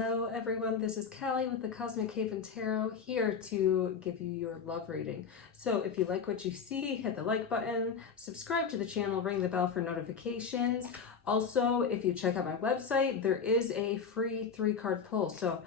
Hello everyone, this is Callie with the Cosmic Haven Tarot, here to give you your love reading. So if you like what you see, hit the like button, subscribe to the channel, ring the bell for notifications. Also, if you check out my website, there is a free 3-card pull. So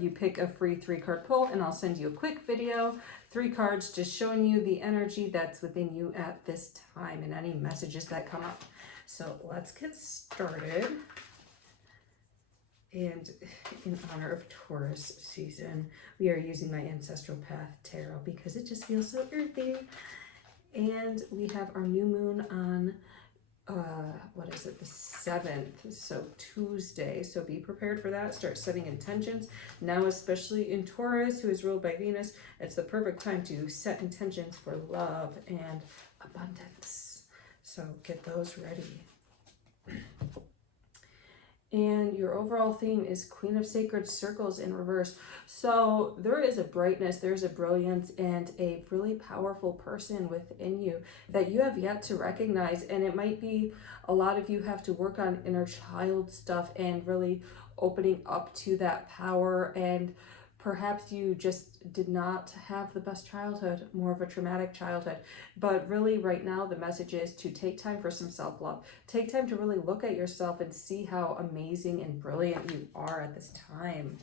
you pick a free 3-card pull and I'll send you a quick video, 3 cards just showing you the energy that's within you at this time and any messages that come up. So let's get started. And in honor of Taurus season, we are using my Ancestral Path Tarot because it just feels so earthy. And we have our new moon on, what is it, the 7th, so Tuesday. So be prepared for that. Start setting intentions. Now, especially in Taurus, who is ruled by Venus, it's the perfect time to set intentions for love and abundance. So get those ready. And your overall theme is Queen of Sacred Circles in reverse. So there is a brightness, there's a brilliance, and a really powerful person within you that you have yet to recognize. And it might be a lot of you have to work on inner child stuff and really opening up to that power. And perhaps you just did not have the best childhood, more of a traumatic childhood. But really right now the message is to take time for some self-love. Take time to really look at yourself and see how amazing and brilliant you are at this time.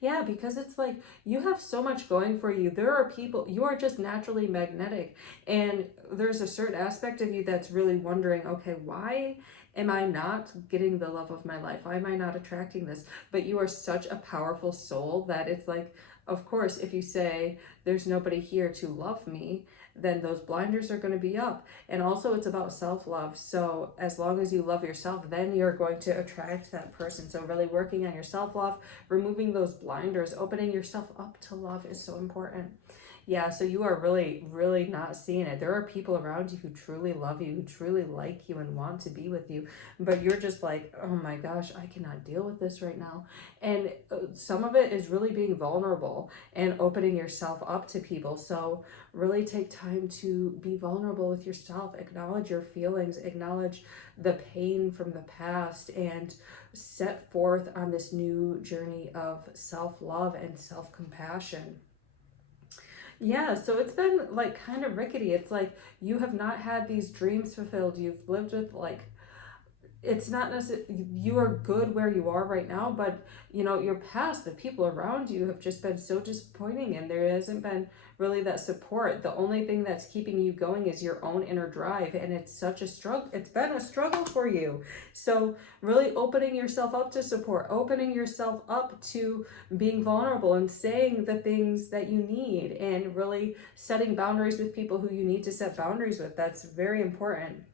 Yeah, because it's like you have so much going for you. There are people, you are just naturally magnetic. And there's a certain aspect of you that's really wondering, okay, why am I not getting the love of my life? Why am I not attracting this? But you are such a powerful soul that it's like, of course, if you say there's nobody here to love me, then those blinders are going to be up. And also it's about self-love. So as long as you love yourself, then you're going to attract that person. So really working on your self-love, removing those blinders, opening yourself up to love is so important. Yeah, so you are really, really not seeing it. There are people around you who truly love you, who truly like you and want to be with you. But you're just like, oh my gosh, I cannot deal with this right now. And some of it is really being vulnerable and opening yourself up to people. So really take time to be vulnerable with yourself. Acknowledge your feelings. Acknowledge the pain from the past. And set forth on this new journey of self-love and self-compassion. Yeah, so it's been like kind of rickety. It's like you have not had these dreams fulfilled. You've lived with like, it's not necessarily, you are good where you are right now, but you know, your past, the people around you have just been so disappointing and there hasn't been really that support. The only thing that's keeping you going is your own inner drive, and it's such a struggle. It's been a struggle for you. So really opening yourself up to support, opening yourself up to being vulnerable and saying the things that you need, and really setting boundaries with people who you need to set boundaries with. That's very important.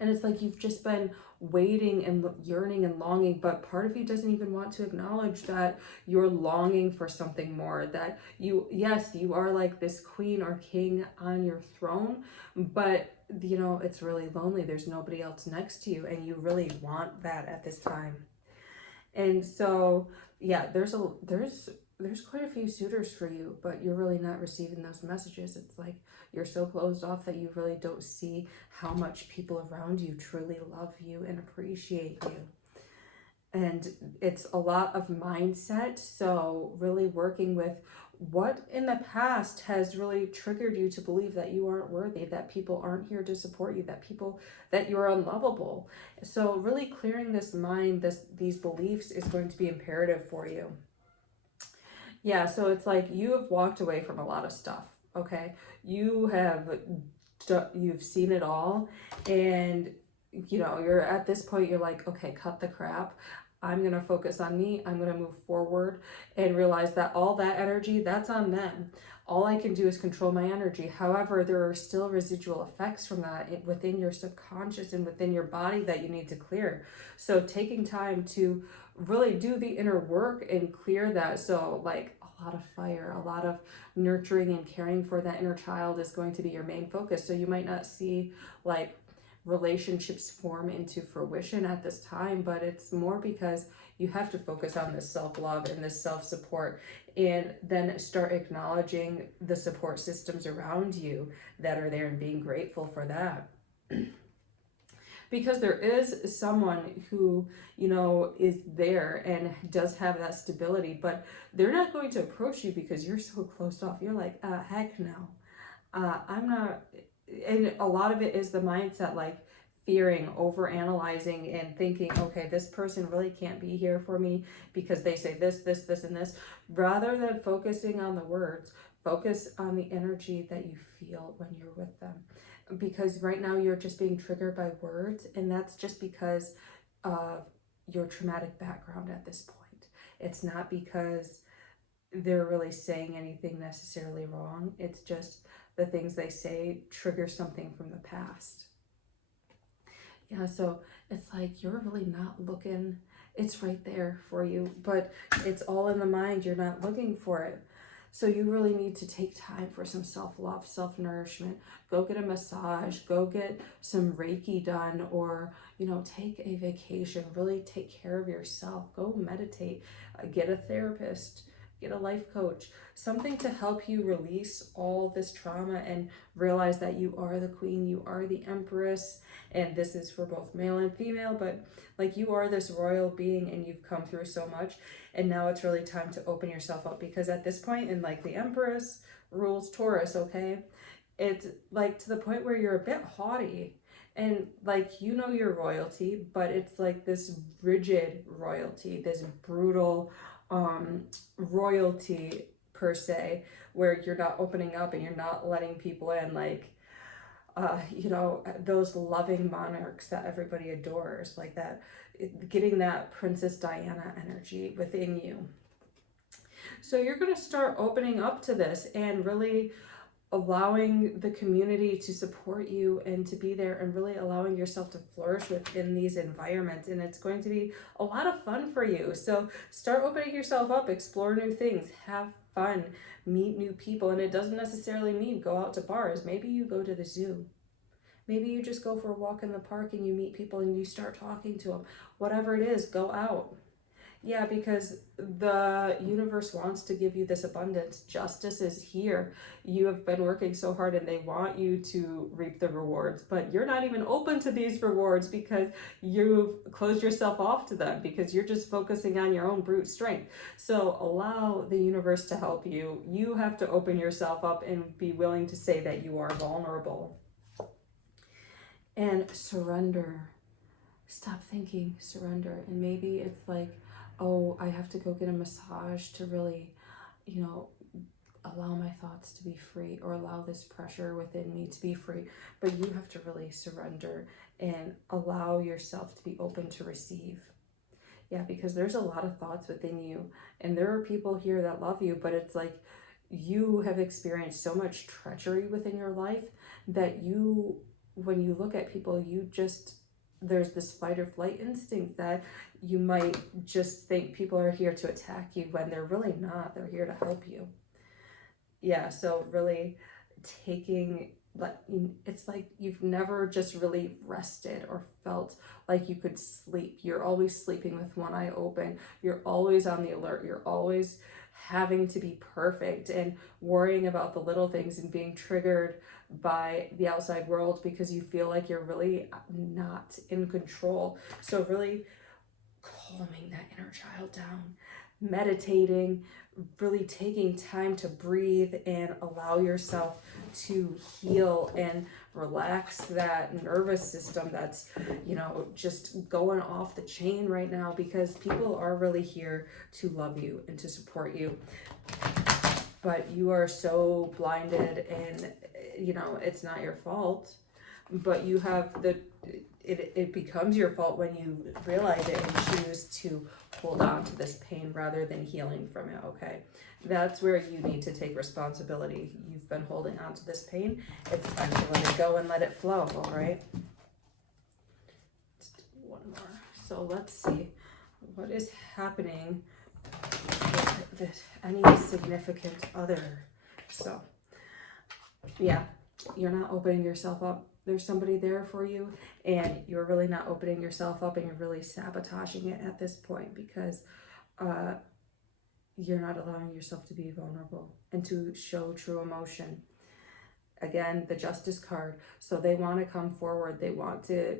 And it's like you've just been waiting and yearning and longing, but part of you doesn't even want to acknowledge that you're longing for something more, that yes, you are like this queen or king on your throne, but you know, it's really lonely. There's nobody else next to you, and you really want that at this time. And so, yeah, there's quite a few suitors for you, but you're really not receiving those messages. It's like you're so closed off that you really don't see how much people around you truly love you and appreciate you. And it's a lot of mindset. So really working with what in the past has really triggered you to believe that you aren't worthy, that people aren't here to support you, that you're unlovable. So really clearing this mind, these beliefs is going to be imperative for you. Yeah, so it's like you have walked away from a lot of stuff, okay? You've seen it all, and you know, you're at this point, you're like, okay, cut the crap. I'm going to focus on me. I'm going to move forward and realize that all that energy, that's on them. All I can do is control my energy. However, there are still residual effects from that within your subconscious and within your body that you need to clear. So taking time to really do the inner work and clear that. So like a lot of fire, a lot of nurturing and caring for that inner child is going to be your main focus. So you might not see like relationships form into fruition at this time, but it's more because you have to focus on this self-love and this self-support, and then start acknowledging the support systems around you that are there and being grateful for that. because there is someone who, is there and does have that stability, but they're not going to approach you because you're so closed off. You're like, heck no. I'm not. And a lot of it is the mindset, like fearing, over analyzing, and thinking, okay, this person really can't be here for me because they say this, and this. Rather than focusing on the words, focus on the energy that you feel when you're with them. Because right now you're just being triggered by words, and that's just because of your traumatic background at this point. It's not because they're really saying anything necessarily wrong. It's just the things they say trigger something from the past. Yeah, so it's like you're really not looking. It's right there for you, but it's all in the mind. You're not looking for it. So you really need to take time for some self-love, self-nourishment. Go get a massage, go get some Reiki done, or, take a vacation. Really take care of yourself. Go meditate, get a therapist, get a life coach, something to help you release all this trauma and realize that you are the queen, you are the empress, and this is for both male and female, but like you are this royal being and you've come through so much, and now it's really time to open yourself up, because at this point in, like, the empress rules Taurus, okay? It's like to the point where you're a bit haughty, and like your royalty, but it's like this rigid royalty, this brutal royalty per se, where you're not opening up and you're not letting people in, like those loving monarchs that everybody adores, like that, getting that Princess Diana energy within you. So you're going to start opening up to this and really allowing the community to support you and to be there, and really allowing yourself to flourish within these environments. And it's going to be a lot of fun for you. So start opening yourself up, explore new things, have fun, meet new people. And it doesn't necessarily mean go out to bars. Maybe you go to the zoo. Maybe you just go for a walk in the park and you meet people and you start talking to them. Whatever it is, go out. Yeah, because the universe wants to give you this abundance. Justice is here. You have been working so hard and they want you to reap the rewards, but you're not even open to these rewards because you've closed yourself off to them, because you're just focusing on your own brute strength. So allow the universe to help you. You have to open yourself up and be willing to say that you are vulnerable. And surrender. Stop thinking, surrender. And maybe it's like, oh, I have to go get a massage to really, allow my thoughts to be free, or allow this pressure within me to be free. But you have to really surrender and allow yourself to be open to receive. Yeah, because there's a lot of thoughts within you, and there are people here that love you, but it's like you have experienced so much treachery within your life that when you look at people, there's this fight or flight instinct that you might just think people are here to attack you when they're really not. They're here to help you. Yeah, so really it's like you've never just really rested or felt like you could sleep. You're always sleeping with one eye open. You're always on the alert. You're always having to be perfect and worrying about the little things and being triggered by the outside world because you feel like you're really not in control. So really calming that inner child down, meditating, really taking time to breathe and allow yourself to heal and relax that nervous system that's, just going off the chain right now, because people are really here to love you and to support you. But you are so blinded, and, it's not your fault, but you have it becomes your fault when you realize it and choose to hold on to this pain rather than healing from it, okay? That's where you need to take responsibility. You've been holding on to this pain. It's time to let it go and let it flow, all right? Let's do one more. So let's see. What is happening with any significant other? So, yeah, you're not opening yourself up. There's somebody there for you, and you're really not opening yourself up, and you're really sabotaging it at this point because you're not allowing yourself to be vulnerable and to show true emotion. Again, the Justice card. So they want to come forward. They want to,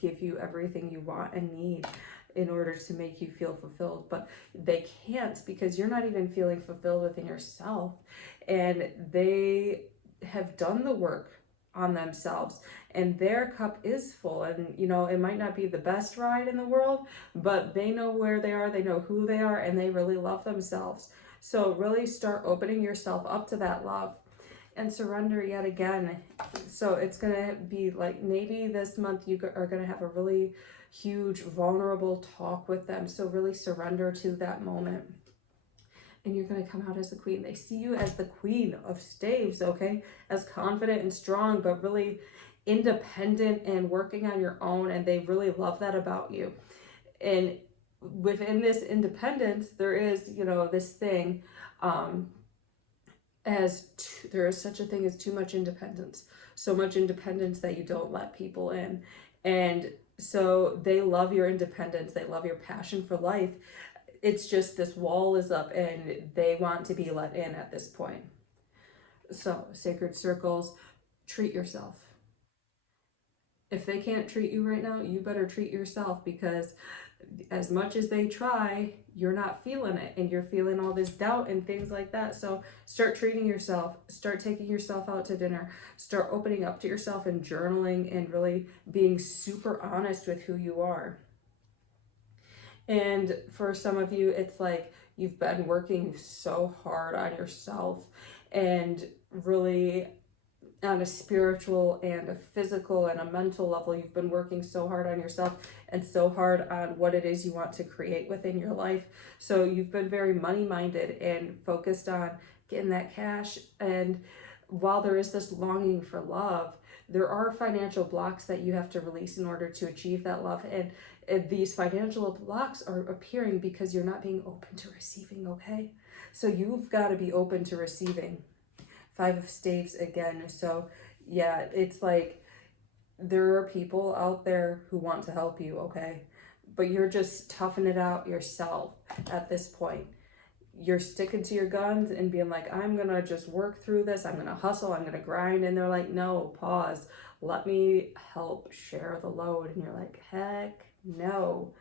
give you everything you want and need in order to make you feel fulfilled. But they can't, because you're not even feeling fulfilled within yourself. And they have done the work on themselves, and their cup is full. And it might not be the best ride in the world, but they know where they are, they know who they are, and they really love themselves. So really start opening yourself up to that love and surrender yet again. So it's gonna be like, maybe this month you are gonna have a really huge vulnerable talk with them. So really surrender to that moment, and you're going to come out as the queen. They see you as the queen of staves, okay? As confident and strong, but really independent and working on your own. And they really love that about you. And within this independence, there is, this thing, there is such a thing as too much independence. So much independence that you don't let people in. And so they love your independence. They love your passion for life. It's just this wall is up and they want to be let in at this point. So sacred circles, treat yourself. If they can't treat you right now, you better treat yourself, because as much as they try, you're not feeling it, and you're feeling all this doubt and things like that. So start treating yourself, start taking yourself out to dinner, start opening up to yourself and journaling and really being super honest with who you are. And for some of you, it's like you've been working so hard on yourself, and really on a spiritual and a physical and a mental level, you've been working so hard on yourself and so hard on what it is you want to create within your life. So you've been very money minded and focused on getting that cash. And while there is this longing for love, there are financial blocks that you have to release in order to achieve that love. And these financial blocks are appearing because you're not being open to receiving, okay? So you've got to be open to receiving. 5 of staves again. So yeah, it's like there are people out there who want to help you, okay? But you're just toughing it out yourself at this point. You're sticking to your guns and being like, I'm gonna just work through this, I'm gonna hustle, I'm gonna grind. And they're like, no, pause, let me help share the load. And you're like, heck no.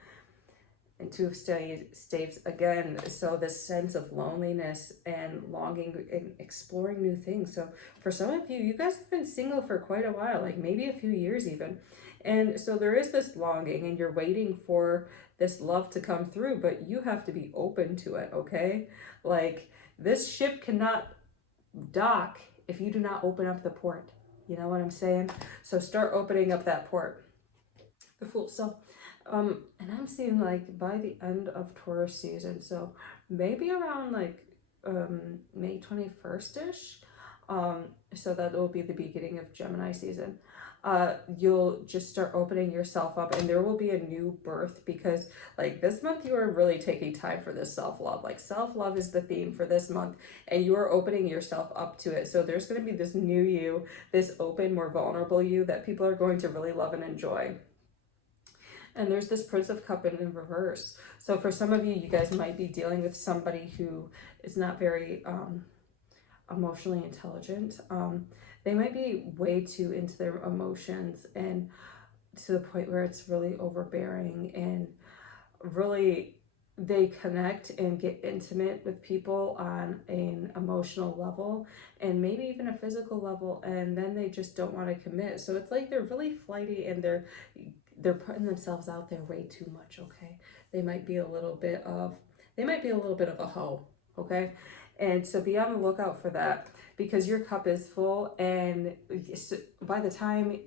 And 2 of staves again. So this sense of loneliness and longing and exploring new things. So for some of you, you guys have been single for quite a while, like maybe a few years even. And so there is this longing, and you're waiting for this love to come through, but you have to be open to it, okay? Like, this ship cannot dock if you do not open up the port. You know what I'm saying? So start opening up that port. The Fool. So and I'm seeing like by the end of Taurus season, so maybe around like May 21st-ish, so that will be the beginning of Gemini season. You'll just start opening yourself up, and there will be a new birth, because like this month you are really taking time for this self-love. Like self-love is the theme for this month, and you are opening yourself up to it. So there's going to be this new you, this open, more vulnerable you that people are going to really love and enjoy. And there's this Prince of Cup in reverse. So for some of you, you guys might be dealing with somebody who is not very emotionally intelligent. They might be way too into their emotions, and to the point where it's really overbearing, and really they connect and get intimate with people on an emotional level and maybe even a physical level, and then they just don't want to commit. So it's like they're really flighty, and they're putting themselves out there way too much, okay? They might be a little bit of a hoe, okay? And so be on the lookout for that, because your cup is full, and by the time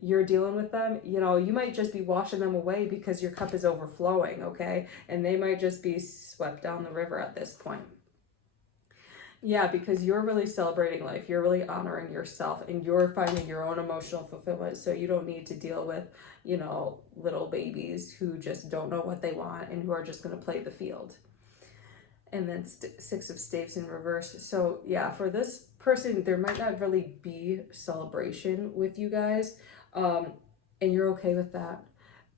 you're dealing with them, you might just be washing them away because your cup is overflowing, okay? And they might just be swept down the river at this point. Yeah, because you're really celebrating life. You're really honoring yourself, and you're finding your own emotional fulfillment. So you don't need to deal with, little babies who just don't know what they want and who are just going to play the field. And then 6 of staves in reverse. So yeah, for this person, there might not really be celebration with you guys. And you're okay with that.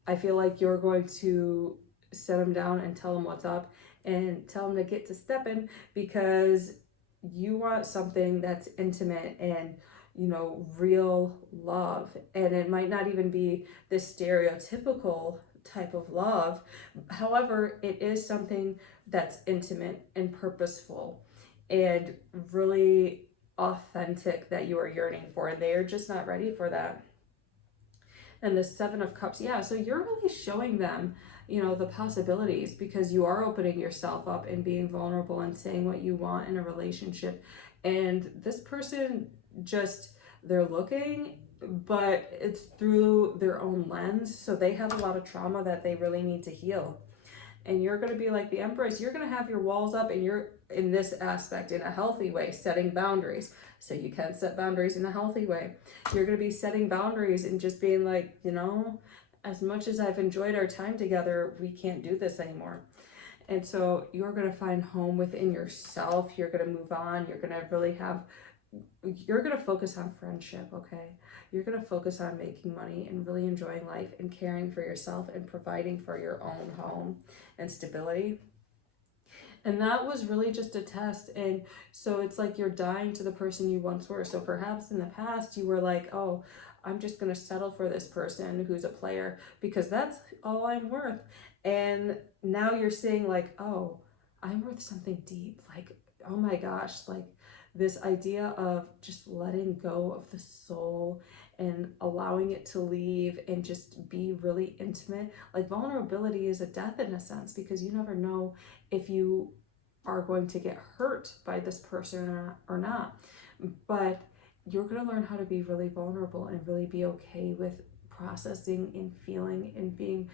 I feel like you're going to set them down and tell them what's up and tell them to get to stepping, because you want something that's intimate and, real love. And it might not even be this stereotypical type of love. However, it is something that's intimate and purposeful and really authentic that you are yearning for. And they are just not ready for that. And the Seven of Cups, yeah, so you're really showing them, the possibilities, because you are opening yourself up and being vulnerable and saying what you want in a relationship. And this person just, they're looking, but it's through their own lens. So they have a lot of trauma that they really need to heal. And you're going to be like the Empress. You're going to have your walls up, and you're in this aspect in a healthy way, setting boundaries. So you can set boundaries in a healthy way. You're going to be setting boundaries and just being like, as much as I've enjoyed our time together, we can't do this anymore. And so you're going to find home within yourself. You're going to move on. You're going to focus on friendship, okay? You're going to focus on making money and really enjoying life and caring for yourself and providing for your own home and stability. And that was really just a test. And so it's like you're dying to the person you once were. So perhaps in the past you were like, oh, I'm just going to settle for this person who's a player because that's all I'm worth. And now you're seeing like, oh, I'm worth something deep. Like, oh my gosh, like this idea of just letting go of the soul and allowing it to leave and just be really intimate. Like vulnerability is a death in a sense, because you never know if you are going to get hurt by this person or not. But you're going to learn how to be really vulnerable and really be okay with processing and feeling and being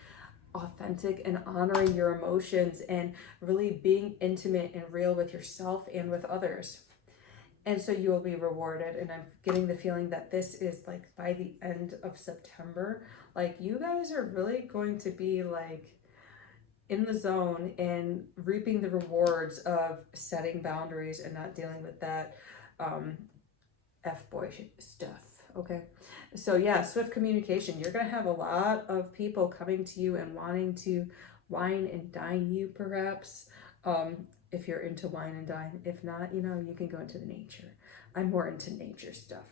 authentic and honoring your emotions and really being intimate and real with yourself and with others. And so you will be rewarded. And I'm getting the feeling that this is like by the end of September, like you guys are really going to be like in the zone and reaping the rewards of setting boundaries and not dealing with that F-boy stuff. Okay. So yeah, swift communication. You're going to have a lot of people coming to you and wanting to wine and dine you, perhaps. If you're into wine and dine. If not, you can go into the nature. I'm more into nature stuff.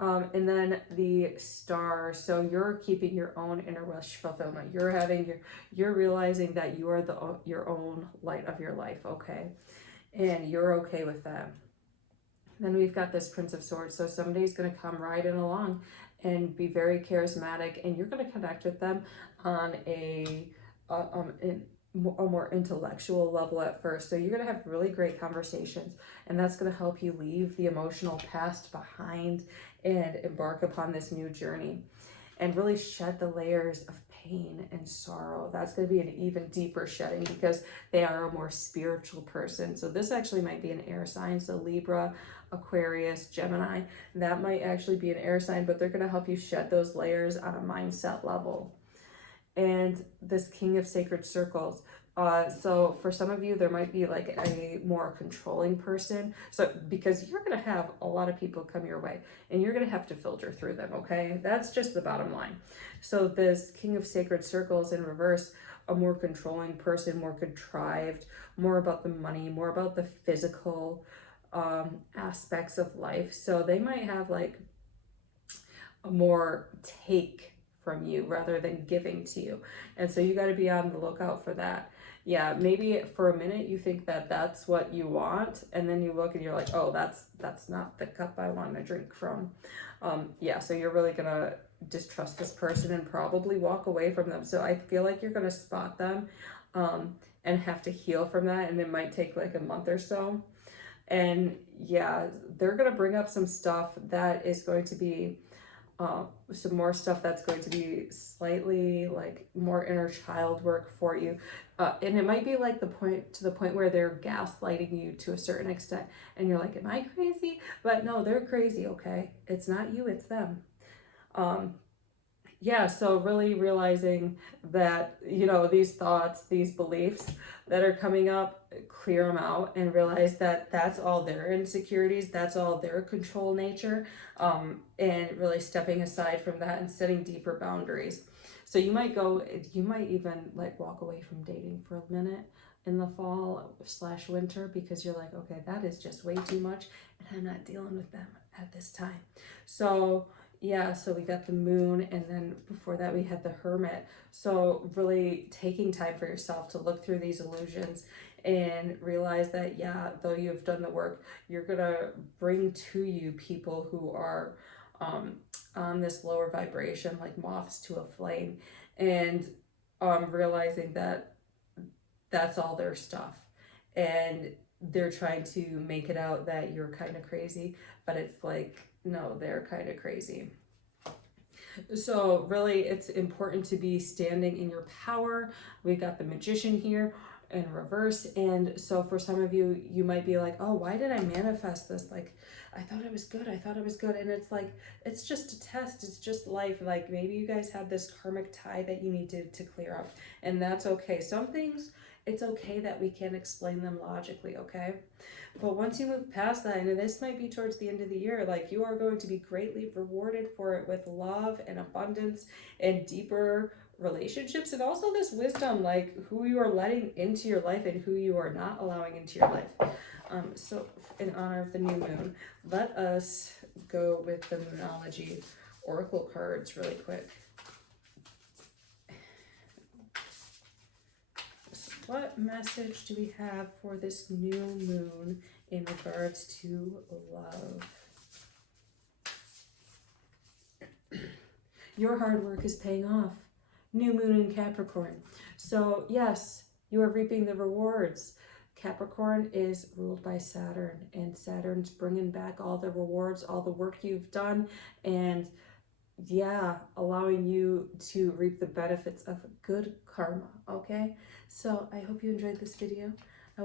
And then the star. So you're keeping your own inner wish fulfillment. You're realizing that you are your own light of your life. Okay. And you're okay with that. Then we've got this Prince of Swords. So somebody's going to come riding along and be very charismatic, and you're going to connect with them on a more intellectual level at first. So you're going to have really great conversations, and that's going to help you leave the emotional past behind and embark upon this new journey and really shed the layers of pain and sorrow. That's going to be an even deeper shedding because they are a more spiritual person. So this actually might be an air sign. So Libra, Aquarius, Gemini, that might actually be an air sign, but they're going to help you shed those layers on a mindset level. And this King of Sacred Circles. So for some of you, there might be like a more controlling person. So because you're going to have a lot of people come your way and you're going to have to filter through them. Okay. That's just the bottom line. So this King of Sacred Circles in reverse, a more controlling person, more contrived, more about the money, more about the physical aspects of life. So they might have like a more take from you rather than giving to you. And so you got to be on the lookout for that. Yeah, maybe for a minute you think that that's what you want, and then you look and you're like, oh, that's not the cup I want to drink from. Yeah, so you're really gonna distrust this person and probably walk away from them. So I feel like you're gonna spot them and have to heal from that, and it might take like a month or so. And yeah, they're gonna bring up some stuff that is going to be some more stuff that's going to be slightly like more inner child work for you, and it might be like the point where they're gaslighting you to a certain extent, and you're like, am I crazy? But no, they're crazy. Okay, it's not you, it's them. Yeah, so really realizing that, these thoughts, these beliefs that are coming up, clear them out and realize that that's all their insecurities, that's all their control nature, and really stepping aside from that and setting deeper boundaries. So you might even like walk away from dating for a minute in the fall / winter because you're like, okay, that is just way too much and I'm not dealing with them at this time. So yeah, so we got the moon, and then before that we had the hermit. So really taking time for yourself to look through these illusions and realize that, yeah, though you've done the work, you're gonna bring to you people who are on this lower vibration, like moths to a flame, and realizing that that's all their stuff. And they're trying to make it out that you're kind of crazy, but it's like, no, they're kind of crazy. So really, it's important to be standing in your power. We got the magician here in reverse. And so for some of you, you might be like, oh, why did I manifest this? Like, I thought I was good. I thought I was good. And it's like, it's just a test. It's just life. Like maybe you guys had this karmic tie that you needed to clear up. And that's okay. Some things, it's okay that we can't explain them logically, okay? But once you move past that, and this might be towards the end of the year, like you are going to be greatly rewarded for it with love and abundance and deeper relationships, and also this wisdom, like who you are letting into your life and who you are not allowing into your life. So in honor of the new moon, let us go with the Moonology Oracle cards really quick. So what message do we have for this new moon in regards to love? Your hard work is paying off. New moon in Capricorn. So yes, you are reaping the rewards. Capricorn is ruled by Saturn, and Saturn's bringing back all the rewards, all the work you've done, and yeah, allowing you to reap the benefits of good karma, okay? So I hope you enjoyed this video.